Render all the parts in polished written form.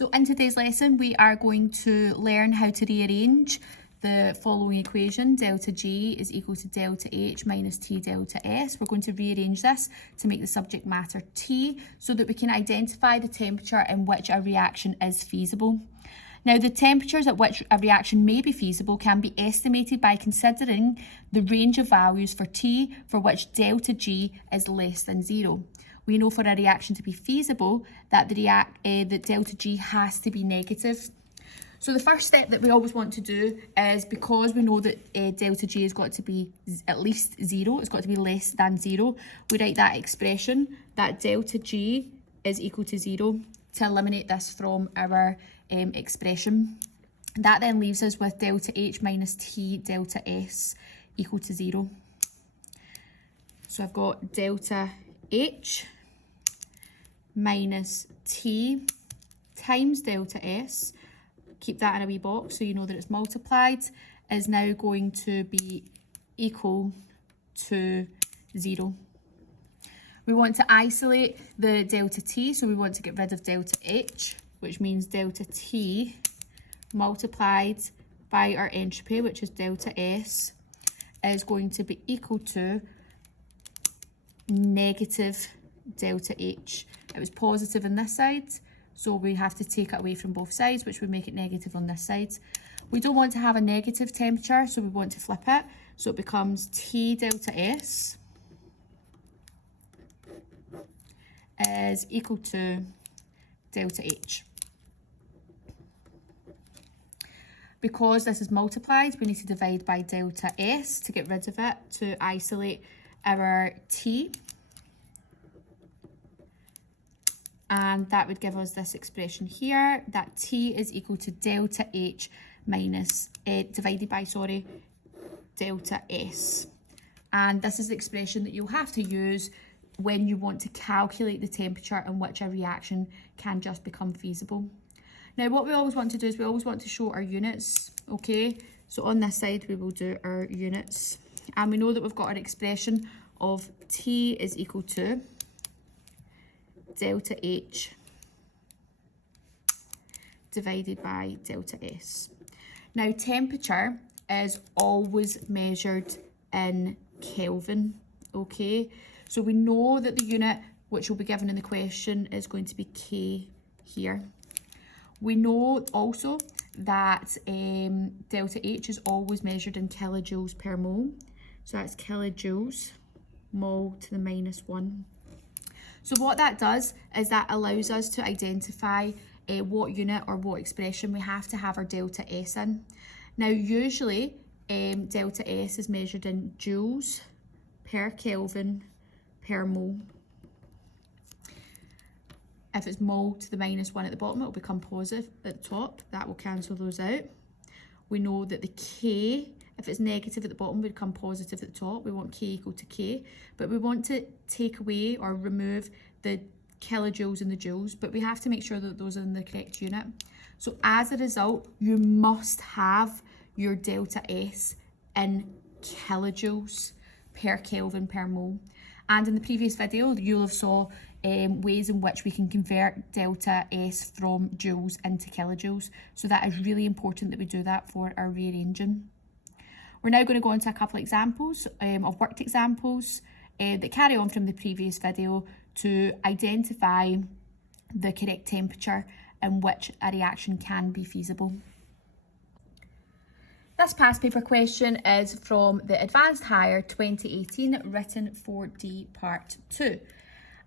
So in today's lesson, we are going to learn how to rearrange the following equation. Delta G is equal to delta H minus T delta S. We're going to rearrange this to make the subject matter T so that we can identify the temperature in which a reaction is feasible. Now, the temperatures at which a reaction may be feasible can be estimated by considering the range of values for T for which delta G is less than 0. We know for a reaction to be feasible that that delta G has to be negative. So the first step that we always want to do is, because we know that delta G has got to be at least 0, it's got to be less than 0, we write that expression that delta G is equal to 0 to eliminate this from our expression. That then leaves us with delta H minus T delta S equal to 0. So I've got delta H minus T times delta S, keep that in a wee box so you know that it's multiplied, is now going to be equal to 0. We want to isolate the delta T, so we want to get rid of delta H, which means delta T multiplied by our entropy, which is delta S, is going to be equal to negative delta H. It was positive on this side, so we have to take it away from both sides, which would make it negative on this side. We don't want to have a negative temperature, so we want to flip it. So it becomes T delta S is equal to delta H. Because this is multiplied, we need to divide by delta S to get rid of it, to isolate our T. And that would give us this expression here, that T is equal to delta H minus, divided by, delta S. And this is the expression that you'll have to use when you want to calculate the temperature in which a reaction can just become feasible. Now, what we always want to do is we always want to show our units, okay? So on this side, we will do our units. And we know that we've got our expression of T is equal to delta H divided by delta S. Now, temperature is always measured in Kelvin, okay? So we know that the unit which will be given in the question is going to be K here. We know also that delta H is always measured in kilojoules per mole. So that's kilojoules mole to the minus 1. So what that does is that allows us to identify what unit or what expression we have to have our delta S in. Now, usually delta S is measured in joules per Kelvin per mole. If it's mole to the minus 1 at the bottom, it will become positive at the top. That will cancel those out. We know that the K, if it's negative at the bottom, would become positive at the top. We want K equal to K, but we want to take away or remove the kilojoules and the joules, but we have to make sure that those are in the correct unit. So as a result, you must have your delta S in kilojoules per Kelvin per mole. And in the previous video, you'll have saw ways in which we can convert delta S from joules into kilojoules. So that is really important that we do that for our rearranging. We're now going to go into a couple of examples of worked examples that carry on from the previous video to identify the correct temperature in which a reaction can be feasible. This past paper question is from the Advanced Higher 2018, written 4D Part 2.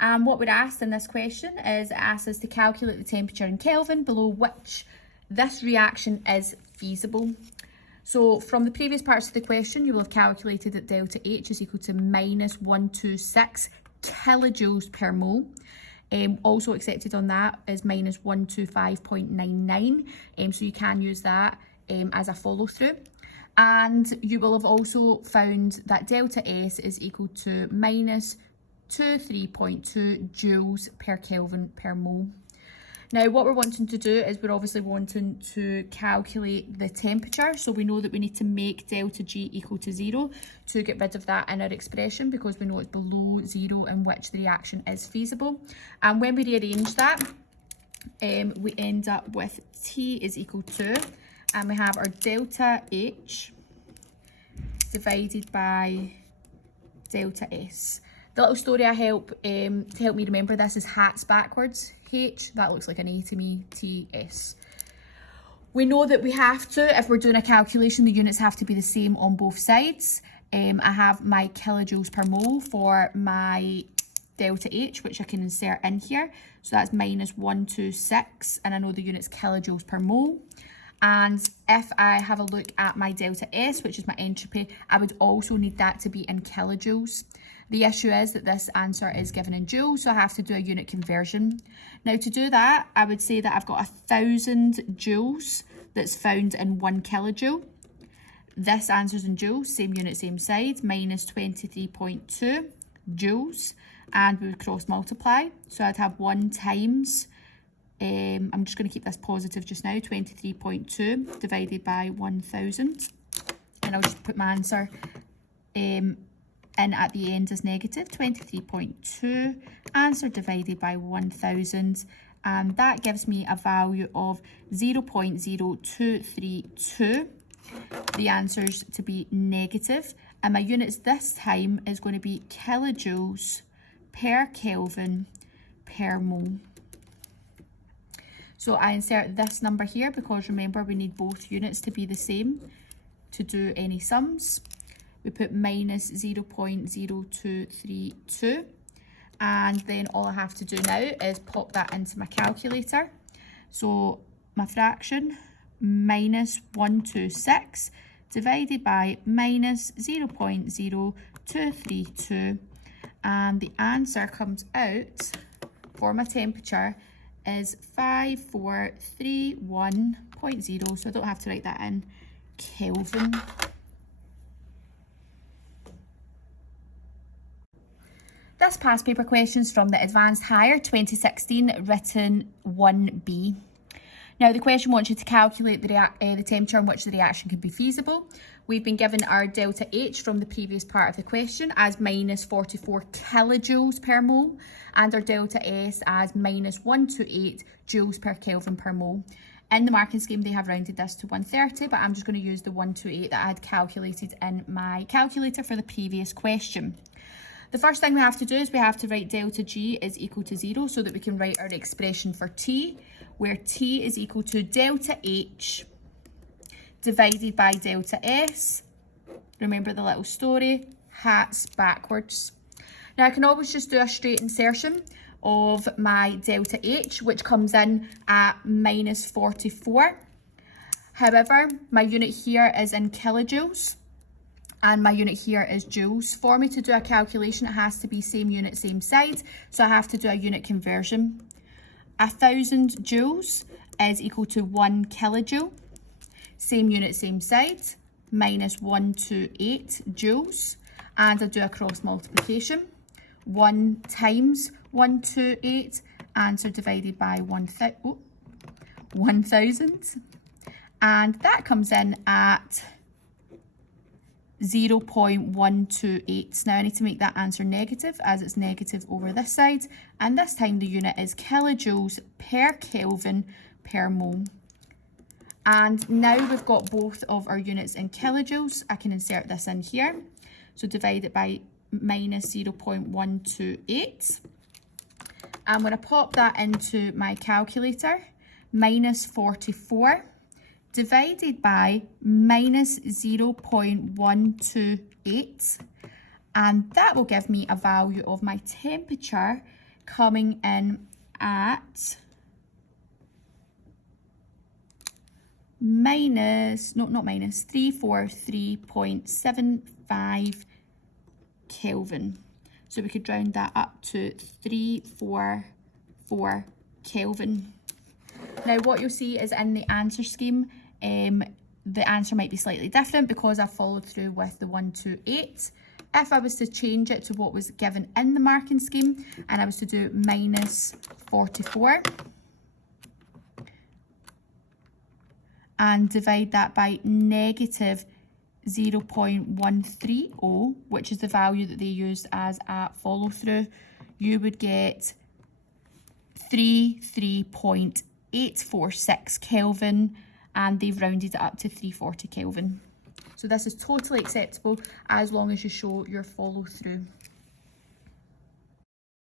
And what we're asked in this question is it asks us to calculate the temperature in Kelvin below which this reaction is feasible. So from the previous parts of the question, you will have calculated that delta H is equal to minus 126 kilojoules per mole. Also accepted on that is minus 125.99. So you can use that as a follow through. And you will have also found that delta S is equal to minus 23.2 joules per Kelvin per mole. Now, what we're wanting to do is we're obviously wanting to calculate the temperature. So we know that we need to make delta G equal to 0 to get rid of that in our expression, because we know it's below 0 in which the reaction is feasible. And when we rearrange that, we end up with T is equal to, and we have our delta H divided by delta S. The little story I to help me remember this is hats backwards. H, that looks like an A to me, T, S. We know that we have to, if we're doing a calculation, the units have to be the same on both sides. I have my kilojoules per mole for my delta H, which I can insert in here. So that's minus 126, and I know the unit's kilojoules per mole. And if I have a look at my delta S, which is my entropy, I would also need that to be in kilojoules. The issue is that this answer is given in joules, so I have to do a unit conversion. Now to do that, I would say that I've got 1,000 joules that's found in 1 kilojoule. This answer's in joules, same unit, same side, minus 23.2 joules, and we would cross multiply. So I'd have 1 times, I'm just going to keep this positive just now, 23.2 divided by 1,000. And I'll just put my answer in at the end as negative, 23.2, answer divided by 1,000. And that gives me a value of 0.0232. The answer's to be negative, and my units this time is going to be kilojoules per Kelvin per mole. So I insert this number here because remember we need both units to be the same to do any sums. We put minus 0.0232, and then all I have to do now is pop that into my calculator. So my fraction, minus 126 divided by minus 0.0232, and the answer comes out for my temperature is 5431.0, so I don't have to write that in Kelvin. This past paper questions from the Advanced Higher 2016 written 1B. Now the question wants you to calculate the temperature in which the reaction can be feasible. We've been given our delta H from the previous part of the question as minus 44 kilojoules per mole, and our delta S as minus 128 joules per Kelvin per mole. In the marking scheme, they have rounded this to 130, but I'm just going to use the 128 that I had calculated in my calculator for the previous question. The first thing we have to do is we have to write delta G is equal to 0 so that we can write our expression for T, where T is equal to delta H divided by delta S. Remember the little story, hats backwards. Now I can always just do a straight insertion of my delta H, which comes in at minus 44. However, my unit here is in kilojoules, and my unit here is joules. For me to do a calculation, it has to be same unit, same side. So I have to do a unit conversion. 1,000 joules is equal to 1 kilojoule. Same unit, same side. Minus 128 joules. And I do a cross multiplication. 1 times 128. Answer divided by 1,000. And that comes in at 0.128. Now I need to make that answer negative as it's negative over this side, and this time the unit is kilojoules per Kelvin per mole. And now we've got both of our units in kilojoules, I can insert this in here. So divide it by minus 0.128. I'm going to pop that into my calculator. Minus 44 divided by minus 0.128, and that will give me a value of my temperature coming in at minus, not minus, 343.75 Kelvin. So we could round that up to 344 Kelvin. Now what you'll see is in the answer scheme, the answer might be slightly different because I followed through with the 128. If I was to change it to what was given in the marking scheme, and I was to do minus 44 and divide that by negative 0.130, which is the value that they used as a follow through, you would get 33.8 846 Kelvin, and they've rounded it up to 340 Kelvin. So this is totally acceptable as long as you show your follow through.